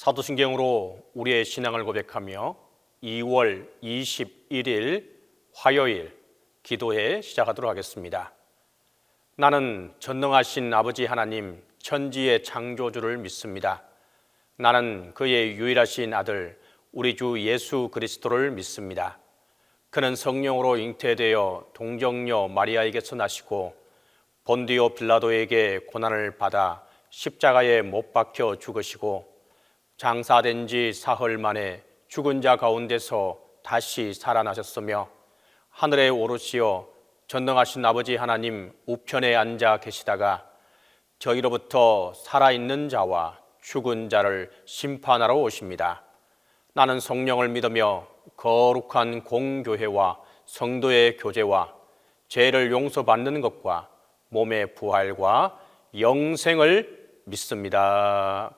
사도신경으로 우리의 신앙을 고백하며 2월 21일 화요일 기도회 시작하도록 하겠습니다. 나는 전능하신 아버지 하나님 천지의 창조주를 믿습니다. 나는 그의 유일하신 아들 우리 주 예수 그리스도를 믿습니다. 그는 성령으로 잉태되어 동정녀 마리아에게서 나시고 본디오 빌라도에게 고난을 받아 십자가에 못 박혀 죽으시고 장사된 지 사흘 만에 죽은 자 가운데서 다시 살아나셨으며 하늘에 오르시어 전능하신 아버지 하나님 우편에 앉아 계시다가 저희로부터 살아있는 자와 죽은 자를 심판하러 오십니다. 나는 성령을 믿으며 거룩한 공교회와 성도의 교제와 죄를 용서받는 것과 몸의 부활과 영생을 믿습니다.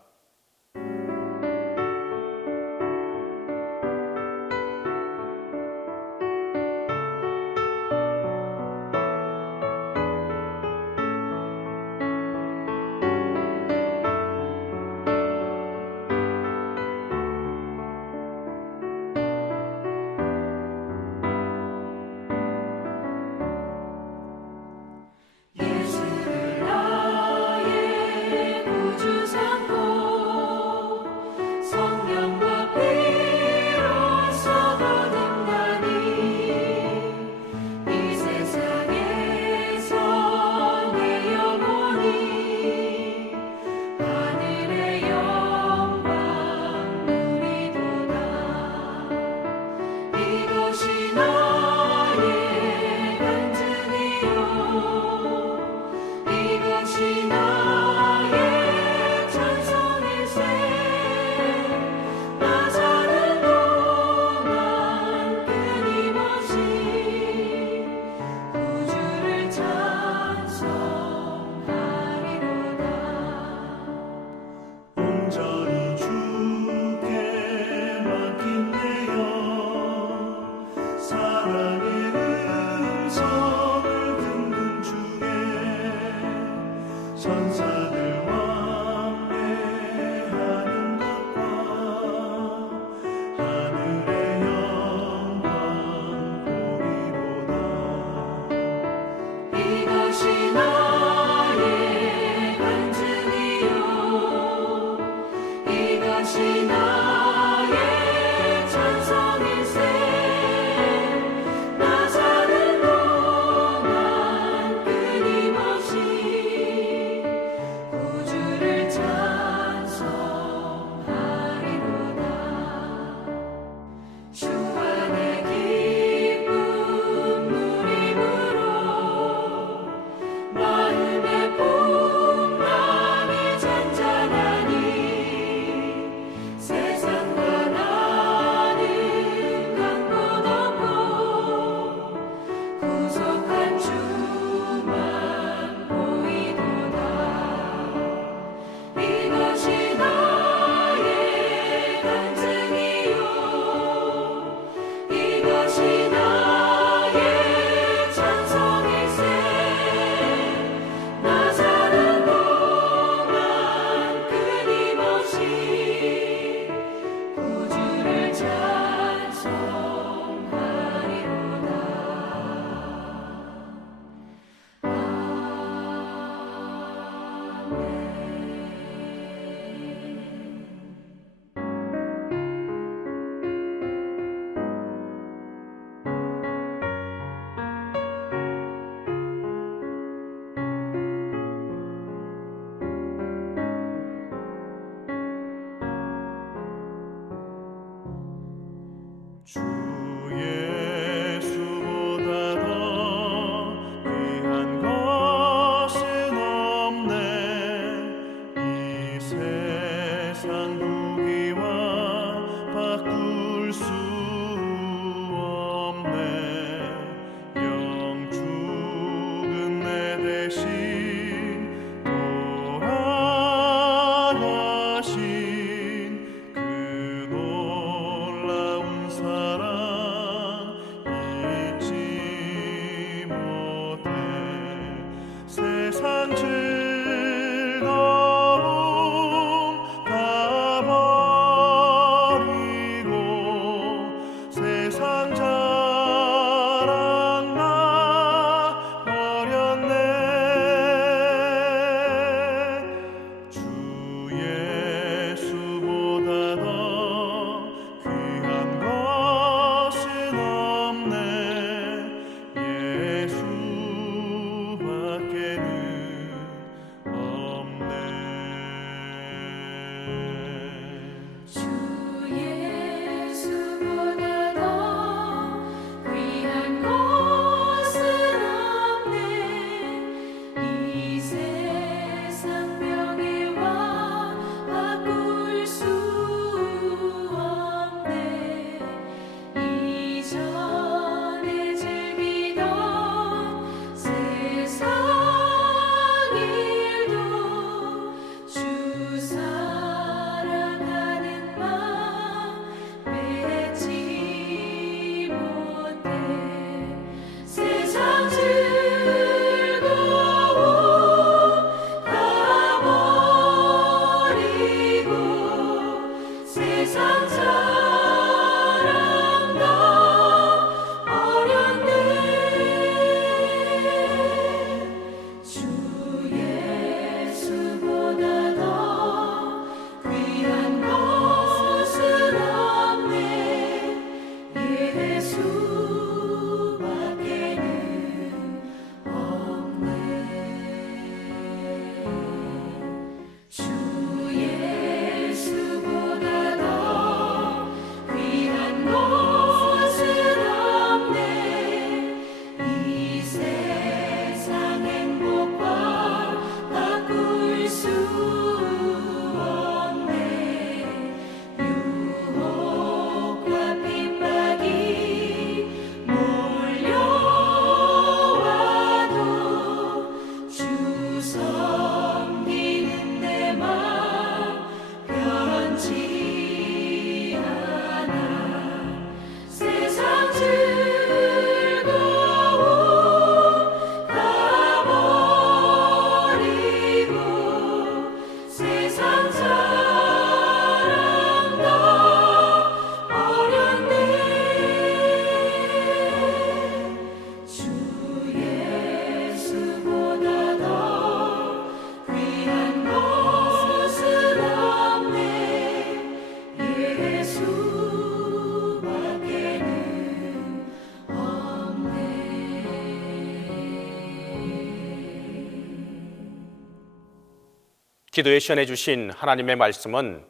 기도에 시연해 주신 하나님의 말씀은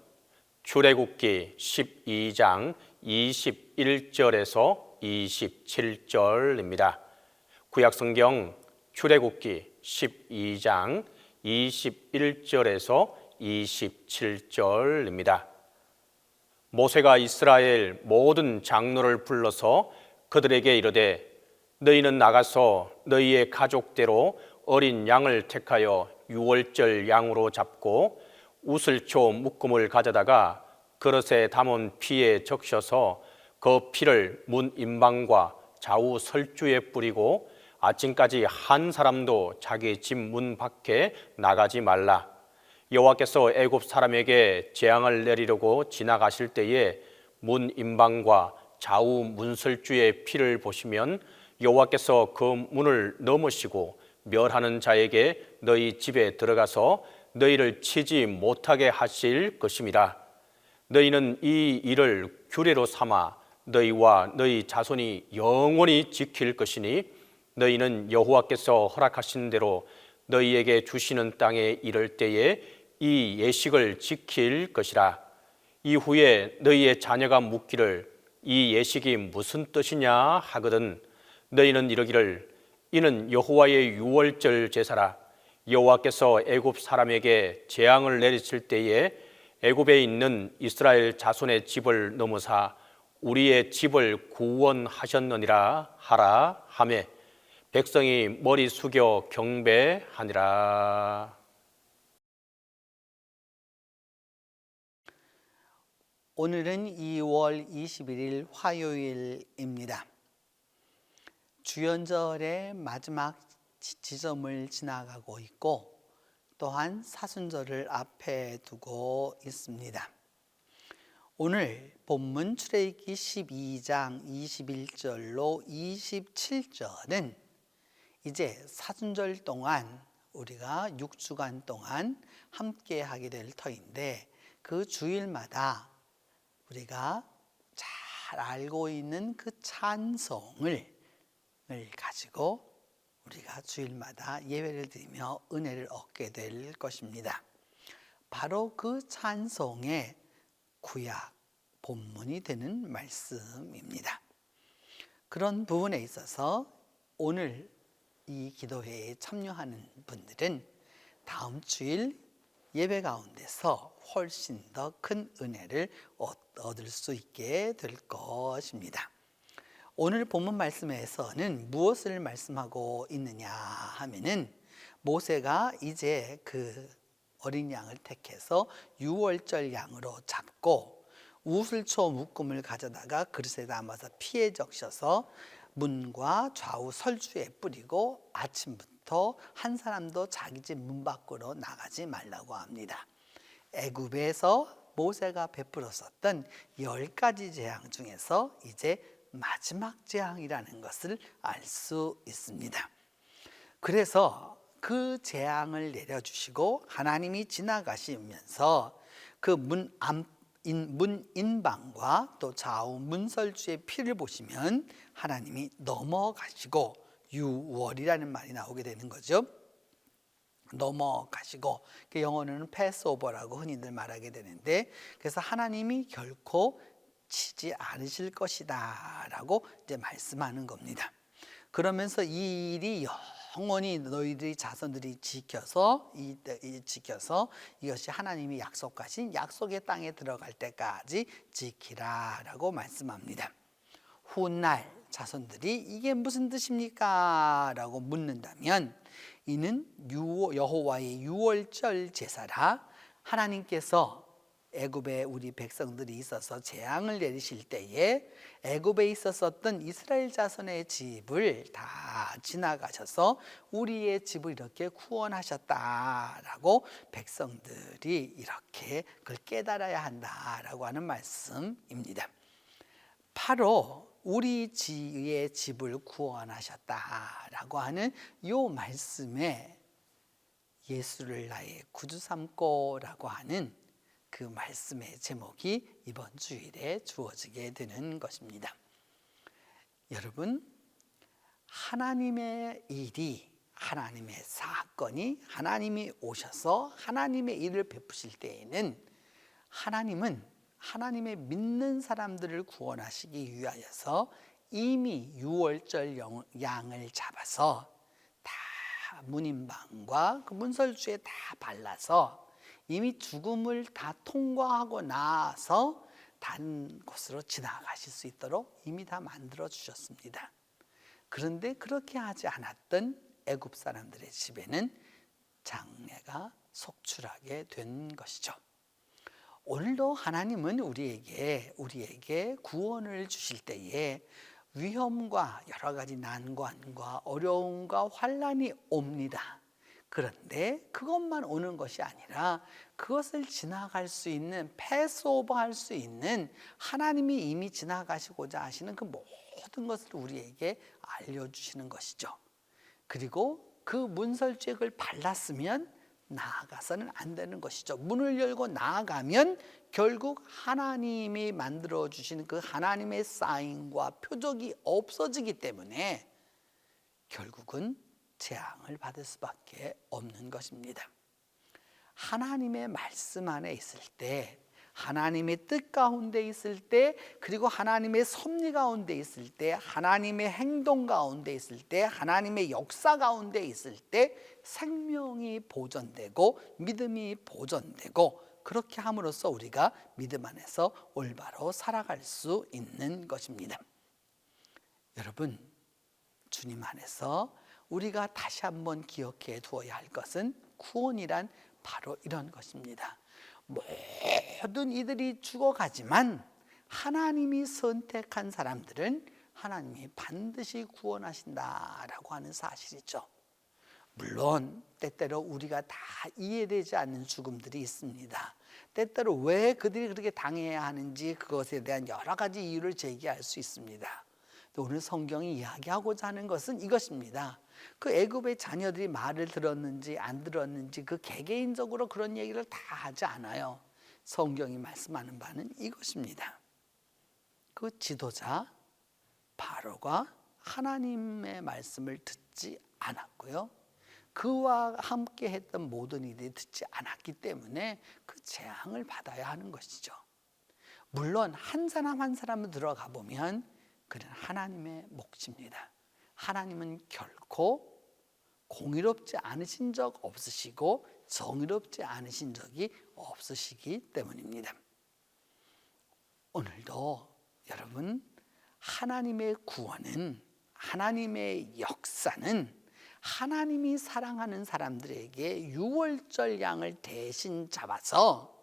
출애굽기 12장 21절에서 27절입니다. 구약성경 출애굽기 12장 21절에서 27절입니다. 모세가 이스라엘 모든 장로를 불러서 그들에게 이르되 너희는 나가서 너희의 가족대로 어린 양을 택하여 유월절 양으로 잡고 우슬초 묶음을 가져다가 그릇에 담은 피에 적셔서 그 피를 문 인방과 좌우 설주에 뿌리고 아침까지 한 사람도 자기 집 문 밖에 나가지 말라. 여호와께서 애굽 사람에게 재앙을 내리려고 지나가실 때에 문 인방과 좌우 문설주의 피를 보시면 여호와께서 그 문을 넘으시고 멸하는 자에게 너희 집에 들어가서 너희를 치지 못하게 하실 것임이라. 너희는 이 일을 규례로 삼아 너희와 너희 자손이 영원히 지킬 것이니 너희는 여호와께서 허락하신 대로 너희에게 주시는 땅에 이를 때에 이 예식을 지킬 것이라. 이후에 너희의 자녀가 묻기를 이 예식이 무슨 뜻이냐 하거든 너희는 이르기를 이는 여호와의 유월절 제사라. 여호와께서 애굽 사람에게 재앙을 내리실 때에 애굽에 있는 이스라엘 자손의 집을 넘으사 우리의 집을 구원하셨느니라 하라 하매 백성이 머리 숙여 경배하니라. 오늘은 2월 21일 화요일입니다. 주연절의 마지막 지점을 지나가고 있고 또한 사순절을 앞에 두고 있습니다. 오늘 본문 출애굽기 12장 21절로 27절은 이제 사순절 동안 우리가 6주간 동안 함께 하게 될 터인데 그 주일마다 우리가 잘 알고 있는 그 찬송을 가지고 우리가 주일마다 예배를 드리며 은혜를 얻게 될 것입니다. 바로 그 찬송의 구약 본문이 되는 말씀입니다. 그런 부분에 있어서 오늘 이 기도회에 참여하는 분들은 다음 주일 예배 가운데서 훨씬 더 큰 은혜를 얻을 수 있게 될 것입니다. 오늘 본문 말씀에서는 무엇을 말씀하고 있느냐 하면은 모세가 이제 그 어린 양을 택해서 유월절 양으로 잡고 우슬초 묶음을 가져다가 그릇에 담아서 피에 적셔서 문과 좌우 설주에 뿌리고 아침부터 한 사람도 자기 집 문 밖으로 나가지 말라고 합니다. 애굽에서 모세가 베풀었었던 10가지 재앙 중에서 이제 마지막 재앙이라는 것을 알 수 있습니다. 그래서 그 재앙을 내려주시고 하나님이 지나가시면서 그 문 인방과 또 좌우 문설주의 피를 보시면 하나님이 넘어가시고 유월이라는 말이 나오게 되는 거죠. 넘어가시고 영어로는 패스오버라고 흔히들 말하게 되는데 그래서 하나님이 결코 치지 않으실 것이다 라고 이제 말씀하는 겁니다. 그러면서 이 일이 영원히 너희들이 자손들이 지켜서 이것이 하나님이 약속하신 약속의 땅에 들어갈 때까지 지키라 라고 말씀합니다. 훗날 자손들이 이게 무슨 뜻입니까? 라고 묻는다면 이는 여호와의 유월절 제사라. 하나님께서 애굽에 우리 백성들이 있어서 재앙을 내리실 때에 애굽에 있었던 이스라엘 자손의 집을 다 지나가셔서 우리의 집을 이렇게 구원하셨다라고 백성들이 이렇게 그걸 깨달아야 한다라고 하는 말씀입니다. 바로 우리 지의 집을 구원하셨다라고 하는 이 말씀에 예수를 나의 구주 삼고라고 하는 그 말씀의 제목이 이번 주일에 주어지게 되는 것입니다. 여러분, 하나님의 일이 하나님의 사건이 하나님이 오셔서 하나님의 일을 베푸실 때에는 하나님은 하나님의 믿는 사람들을 구원하시기 위하여서 이미 유월절 양을 잡아서 다 문인방과 그 문설주에 다 발라서 이미 죽음을 다 통과하고 나서 다른 곳으로 지나가실 수 있도록 이미 다 만들어 주셨습니다. 그런데 그렇게 하지 않았던 애굽 사람들의 집에는 장래가 속출하게 된 것이죠. 오늘도 하나님은 우리에게 구원을 주실 때에 위험과 여러 가지 난관과 어려움과 환난이 옵니다. 그런데 그것만 오는 것이 아니라 그것을 지나갈 수 있는, 패스오버할 수 있는 하나님이 이미 지나가시고자 하시는 그 모든 것을 우리에게 알려주시는 것이죠. 그리고 그 문설주액을 발랐으면 나아가서는 안 되는 것이죠. 문을 열고 나아가면 결국 하나님이 만들어 주신 그 하나님의 사인과 표적이 없어지기 때문에 결국은 재앙을 받을 수밖에 없는 것입니다. 하나님의 말씀 안에 있을 때, 하나님의 뜻 가운데 있을 때, 그리고 하나님의 섭리 가운데 있을 때, 하나님의 행동 가운데 있을 때, 하나님의 역사 가운데 있을 때 생명이 보존되고 믿음이 보존되고, 그렇게 함으로써 우리가 믿음 안에서 올바로 살아갈 수 있는 것입니다. 여러분, 주님 안에서 우리가 다시 한번 기억해 두어야 할 것은 구원이란 바로 이런 것입니다. 모든 이들이 죽어가지만 하나님이 선택한 사람들은 하나님이 반드시 구원하신다라고 하는 사실이죠. 물론 때때로 우리가 다 이해되지 않는 죽음들이 있습니다. 때때로 왜 그들이 그렇게 당해야 하는지 그것에 대한 여러 가지 이유를 제기할 수 있습니다. 오늘 성경이 이야기하고자 하는 것은 이것입니다. 그 애굽의 자녀들이 말을 들었는지 안 들었는지 그 개개인적으로 그런 얘기를 다 하지 않아요. 성경이 말씀하는 바는 이것입니다. 그 지도자 바로가 하나님의 말씀을 듣지 않았고요, 그와 함께 했던 모든 이들이 듣지 않았기 때문에 그 재앙을 받아야 하는 것이죠. 물론 한 사람 한 사람을 들어가 보면 그는 하나님의 몫입니다. 하나님은 결코 공의롭지 않으신 적 없으시고 정의롭지 않으신 적이 없으시기 때문입니다. 오늘도 여러분, 하나님의 구원은, 하나님의 역사는 하나님이 사랑하는 사람들에게 유월절 양을 대신 잡아서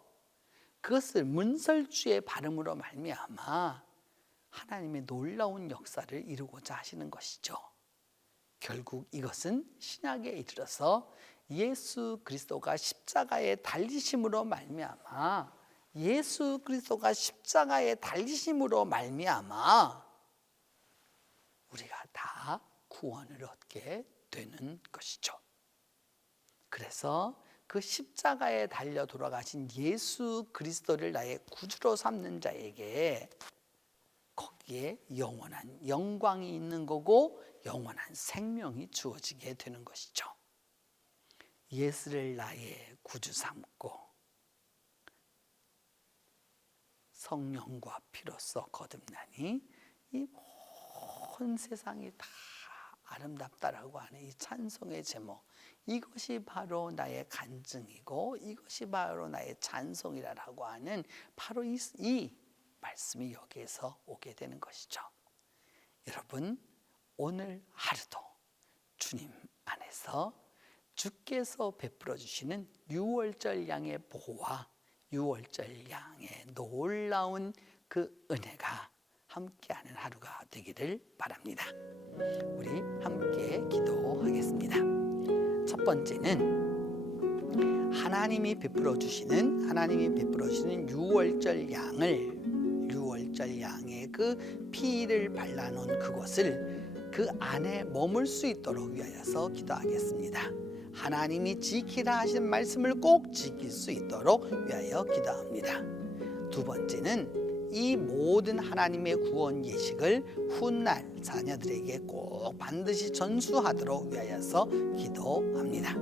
그것을 문설주에 바름으로 말미암아 하나님의 놀라운 역사를 이루고자 하시는 것이죠. 결국 이것은 신약에 이르러서 예수 그리스도가 십자가에 달리심으로 말미암아, 예수 그리스도가 십자가에 달리심으로 말미암아 우리가 다 구원을 얻게 되는 것이죠. 그래서 그 십자가에 달려 돌아가신 예수 그리스도를 나의 구주로 삼는 자에게 거기에 영원한 영광이 있는 거고 영원한 생명이 주어지게 되는 것이죠. 예수를 나의 구주 삼고 성령과 피로써 거듭나니 이 온 세상이 다 아름답다라고 하는 이 찬송의 제목, 이것이 바로 나의 간증이고 이것이 바로 나의 찬송이라고 하는 바로 이 말씀이 여기에서 오게 되는 것이죠. 여러분, 오늘 하루도 주님 안에서 주께서 베풀어 주시는 유월절 양의 보호와 유월절 양의 놀라운 그 은혜가 함께하는 하루가 되기를 바랍니다. 우리 함께 기도하겠습니다. 첫 번째는 하나님이 베풀어 주시는 유월절 양의 그 피를 발라놓은 그것을 그 안에 머물 수 있도록 위하여서 기도하겠습니다. 하나님이 지키라 하신 말씀을 꼭 지킬 수 있도록 위하여 기도합니다. 두 번째는 이 모든 하나님의 구원 예식을 훗날 자녀들에게 꼭 반드시 전수하도록 위하여서 기도합니다.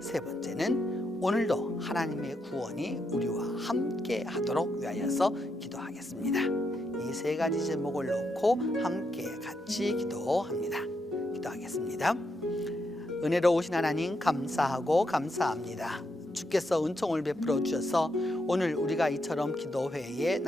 세 번째는 오늘도 하나님의 구원이 우리와 함께 하도록 위하여서 기도하겠습니다. 이 세 가지 제목을 놓고 함께 같이 기도합니다. 기도하겠습니다. 은혜로우신 하나님 감사하고 감사합니다. 주께서 은총을 베풀어 주셔서 오늘 우리가 이처럼 기도회에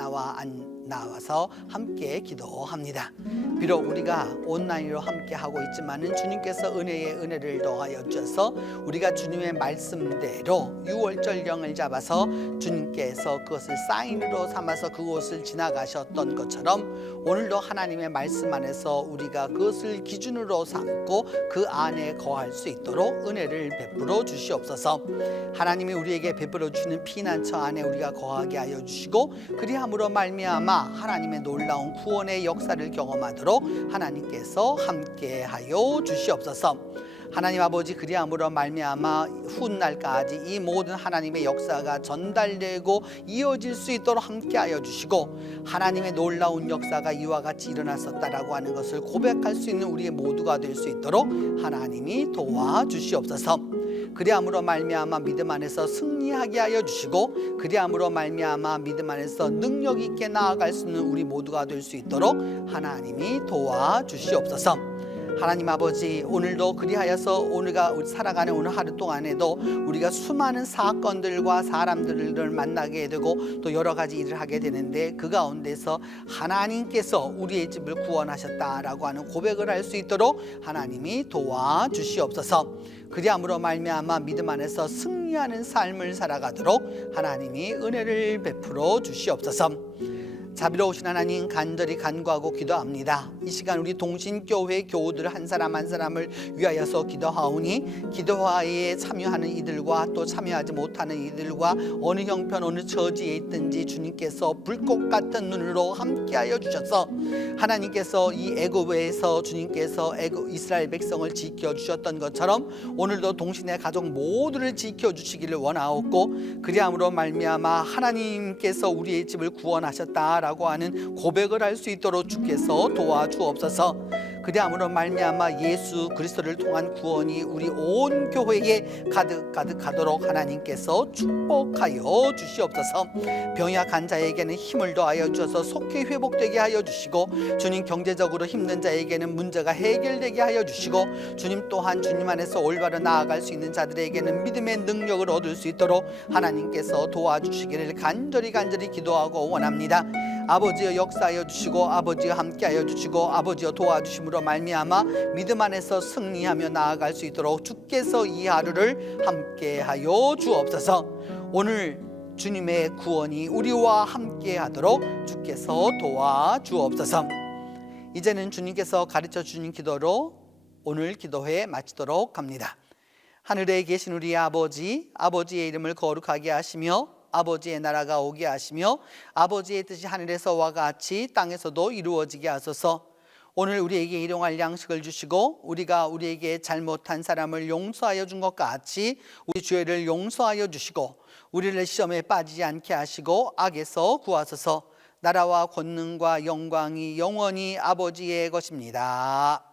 나와서 함께 기도합니다. 비록 우리가 온라인으로 함께 하고 있지만은 주님께서 은혜에 은혜를 더하여 주셔서 우리가 주님의 말씀대로 유월절경을 잡아서 주님께서 그것을 사인으로 삼아서 그곳을 지나가셨던 것처럼 오늘도 하나님의 말씀 안에서 우리가 그것을 기준으로 삼고 그 안에 거할 수 있도록 은혜를 베풀어 주시옵소서. 하나님이 우리에게 베풀어 주시는 피난처 안에 우리가 거하게 하여 주시고 그리함으로 말미암아 하나님의 놀라운 구원의 역사를 경험하도록 하나님께서 함께하여 주시옵소서. 하나님 아버지 그리함으로 말미암아 훗날까지 이 모든 하나님의 역사가 전달되고 이어질 수 있도록 함께하여 주시고 하나님의 놀라운 역사가 이와 같이 일어났었다라고 하는 것을 고백할 수 있는 우리의 모두가 될 수 있도록 하나님이 도와주시옵소서. 그리함으로 말미암아 믿음 안에서 승리하게 하여 주시고 그리함으로 말미암아 믿음 안에서 능력 있게 나아갈 수 있는 우리 모두가 될 수 있도록 하나님이 도와주시옵소서. 하나님 아버지 오늘도 그리하여서 우리가 살아가는 오늘 하루 동안에도 우리가 수많은 사건들과 사람들을 만나게 되고 또 여러 가지 일을 하게 되는데 그 가운데서 하나님께서 우리의 집을 구원하셨다라고 하는 고백을 할 수 있도록 하나님이 도와주시옵소서. 그리함으로 말미암아 믿음 안에서 승리하는 삶을 살아가도록 하나님이 은혜를 베풀어 주시옵소서. 자비로우신 하나님 간절히 간구하고 기도합니다. 이 시간 우리 동신교회 교우들 한 사람 한 사람을 위하여서 기도하오니 기도회에 참여하는 이들과 또 참여하지 못하는 이들과 어느 형편 어느 처지에 있든지 주님께서 불꽃 같은 눈으로 함께하여 주셔서 하나님께서 이 애굽에서 주님께서 이스라엘 백성을 지켜주셨던 것처럼 오늘도 동신의 가족 모두를 지켜주시기를 원하옵고 그리함으로 말미암아 하나님께서 우리의 집을 구원하셨다 라고 하는 고백을 할 수 있도록 주께서 도와주옵소서. 그리함으로 말미암아 예수 그리스도를 통한 구원이 우리 온 교회에 가득하도록 하나님께서 축복하여 주시옵소서. 병약한 자에게는 힘을 더하여 주셔서 속히 회복되게 하여 주시고 주님 경제적으로 힘든 자에게는 문제가 해결되게 하여 주시고 주님 또한 주님 안에서 올바로 나아갈 수 있는 자들에게는 믿음의 능력을 얻을 수 있도록 하나님께서 도와주시기를 간절히 기도하고 원합니다. 아버지여 역사하여 주시고 아버지여 함께하여 주시고 아버지여 도와주심으로 말미암아 믿음 안에서 승리하며 나아갈 수 있도록 주께서 이 하루를 함께하여 주옵소서. 오늘 주님의 구원이 우리와 함께하도록 주께서 도와주옵소서. 이제는 주님께서 가르쳐 주신 기도로 오늘 기도회 마치도록 합니다. 하늘에 계신 우리 아버지, 아버지의 이름을 거룩하게 하시며 아버지의 나라가 오게 하시며 아버지의 뜻이 하늘에서와 같이 땅에서도 이루어지게 하소서. 오늘 우리에게 일용할 양식을 주시고 우리가 우리에게 잘못한 사람을 용서하여 준 것 같이 우리 죄를 용서하여 주시고 우리를 시험에 빠지지 않게 하시고 악에서 구하소서. 나라와 권능과 영광이 영원히 아버지의 것입니다.